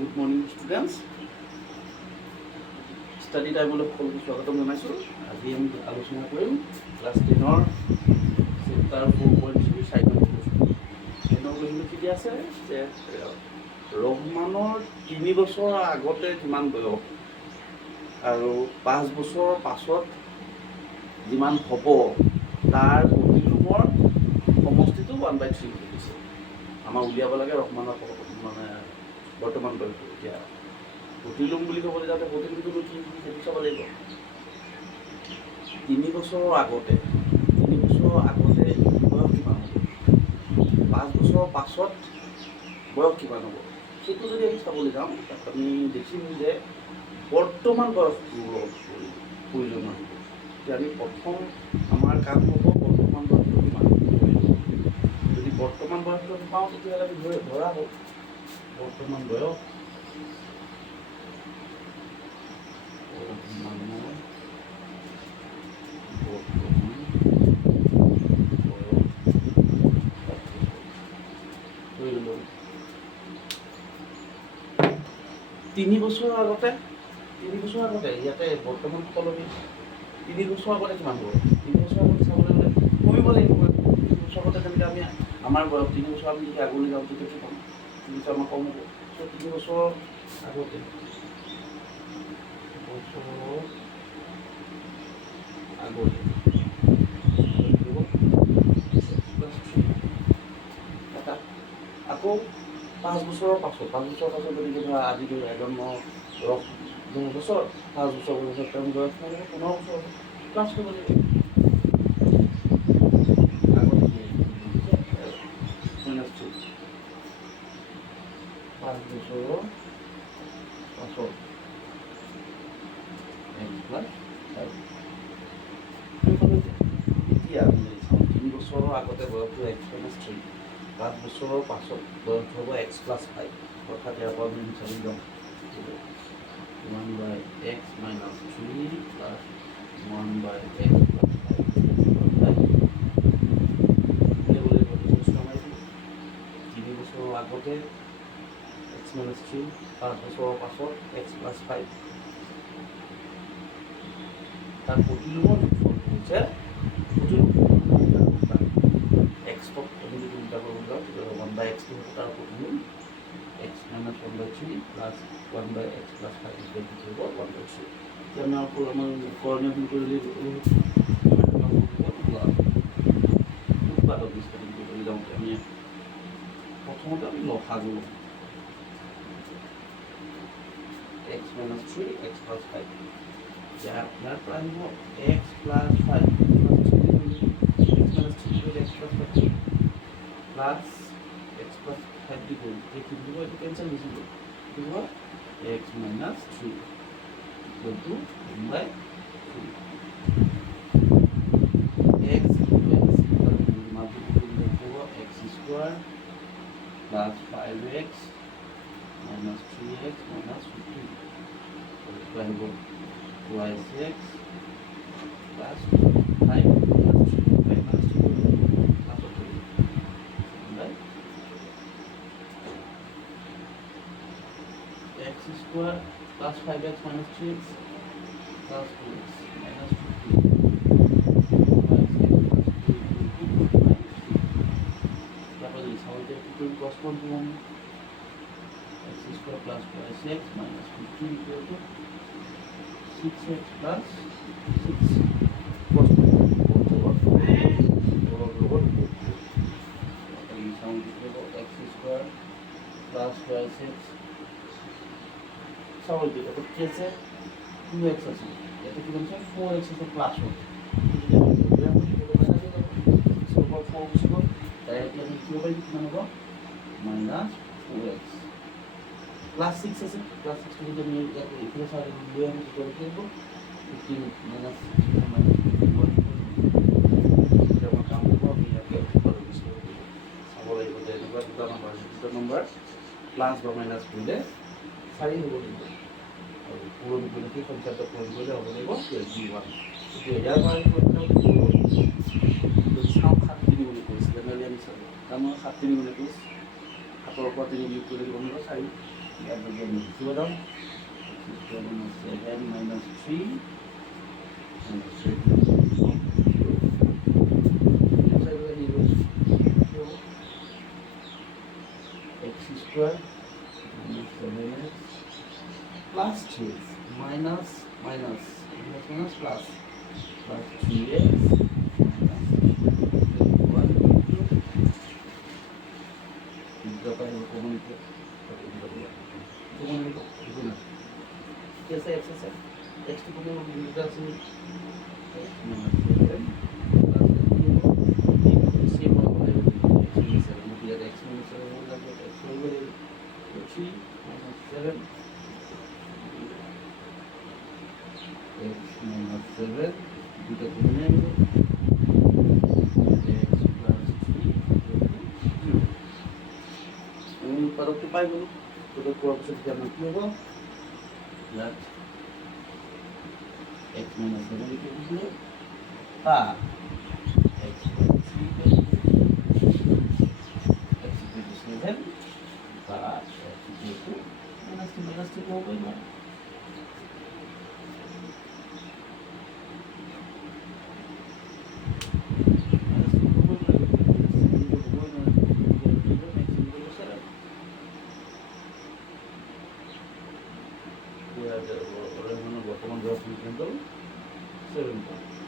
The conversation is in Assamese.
Good morning students. Study time সকলোকে স্বাগতম জনাইছোঁ। আজি আমি আলোচনা কৰিম ক্লাছ 10ৰ চেপ্টাৰ 4.3 চাইক'লজি কি আছে যে ৰহমানৰ 3 বছৰ আগতে কিমান বয়স আৰু 5 বছৰৰ পাছত যিমান হ'ব তাৰ প্ৰতিলোমৰ সমষ্টিটো 1/3 বুলি দিছে। আমাৰ উলিয়াব লাগে ৰহমানৰ মানে বৰ্তমান বয়সটো। এতিয়া প্ৰতিলোম বুলি ক'বলৈ যাওঁতে প্ৰতিলোমটো কি সেইটো চাব লাগিব। 3 বছৰৰ আগতে বয়স কিমান হ'ব, 5 বছৰৰ পাছত বয়স কিমান হ'ব, সেইটো যদি আমি চাবলৈ যাওঁ তাত আমি দেখিম যে বৰ্তমান বয়সটো প্ৰয়োজন হ'ব। এতিয়া আমি প্ৰথম আমাৰ কাম হ'ব বৰ্তমান বয়সটো কিমান। যদি বৰ্তমান বয়সটো আমি পাওঁ তেতিয়াহ'লে আমি ধৰা হ'ল বৰ্তমান বয়স তিনি বছৰৰ আগতে ইয়াতে বৰ্তমান সলনি 3 বছৰ আগতে কিমান হ'ব। 3 বছৰ আগতে চাবলৈ গ'লে কমিব লাগিব। 3 বছৰ আগতে যেনেকৈ আমি আমাৰ বয়স 3 বছৰ আমি যদি আগলৈ যাওঁ তেতিয়া কি পাম, 3 বছৰ আমাৰ কম হ'ব। চ' 3 বছৰ আগতে আকৌ 5 বছৰৰ পাছত যদি ধৰা আজি এজন 9 বছৰ 5 বছৰ বয়সত তেওঁ বয়স 15 বছৰ প্লাছ কৰিব লাগিব। 5 বছৰৰ পাছত এতিয়া আমি যদি চাওঁ 3 বছৰৰ আগতে বয়সটো x-3, 5 বছৰৰ পাছত বয়স হ'ব x+5, অৰ্থাৎ ইয়াৰ পৰা আমি বিচাৰি যাওঁ 1/x - 3 plus 1/x + 5 3 বছৰৰ আগতে x-3, 5 বছৰৰ পাছত x+5 তাৰ প্ৰতিলোমৰ যোগফলটো হৈছে এক্সক আমি যদি উল্টা কৰিব যাওঁ তেতিয়াহ'লে 1/x হ'ব তাৰ প্ৰতিলোম x - 1/3 plus 1/x + 5 হ'ব 1/3। এতিয়া আমাৰ কৰণীয়খিনি কৰিলে উৎপাদক নিষ্পত্তি কৰিবলৈ যাওঁতে আমি প্ৰথমতে আমি লসাগু x - 3 x + 5 ইয়াৰ পৰা আহিব x + 5 প্লাছ x + 5 দি কৰিম এইটো কেঞ্চেল গুচি গ'ল। এইটো হ'ব x - 3 = 1/3। x মাল্টিপ্লাই কৰিব x² plus 5x minus 3x minus 15 আহিব y6 plus 5 minus 3 plus x² plus 5x minus 3x plus 2x minus 15 corresponding x² plus y6 minus 15 equal to 6x plus 6 corresponding x² plus y6 চাওঁ এটা কি আছে 2x আছে, এটা কি আছে 4x আছে প্লাছ 1 ডাইৰেক্টলি আমি কি হ'ব কিমান হ'ব -4x প্লাছ 6 আছে, প্লাছ 6 যদি আমি এইফালে চাই লৈ আহোঁ তেতিয়াহ'লে কি হ'ব 15 - 6 আমাৰ কাম হ'ব। আমি ইয়াতে চাব লাগিব যে এনেকুৱা দুটা নম্বৰ প্লাছ বা মাইনাছ কৰিলে 4 হ'ব লাগিব আৰু পূৰণ কৰিলে সেই সংখ্যাটো পূৰণ কৰিলে হ'ব লাগিব 21। এতিয়া ইয়াৰ পৰা চাওঁ 7 3 বুলি কৈছে, জেনেৰেলি আমি চাওঁ তাৰমানে 7 3 বুলি কৈছে, 7ৰ পৰা 3 বিয়োগ কৰিলে কিমান হ'ব 4। ইয়াৰ লগে আমি লিখিব যাওঁ -7 minus 3 and 7 x square minus 7x plus 3 minus minus minus plus 3x minus 1 into community कैसे x say x to community into x minus 7 same over x minus 7 here x minus 7 होगा तो x over 3 minus 7 x minus 7 দুটো গুণে নেব x plus 3 আমি উৎপাদকটো পাই গ'লো উৎপাদক পোৱাৰ পিছত এতিয়া আমাৰ কি হ'ব ইয়াত x minus 7 লিখিলোঁ বা x plus 3 x equal to 7 বা x equal to minus 2 হ'ব না বর্তমান গ্রাফ 7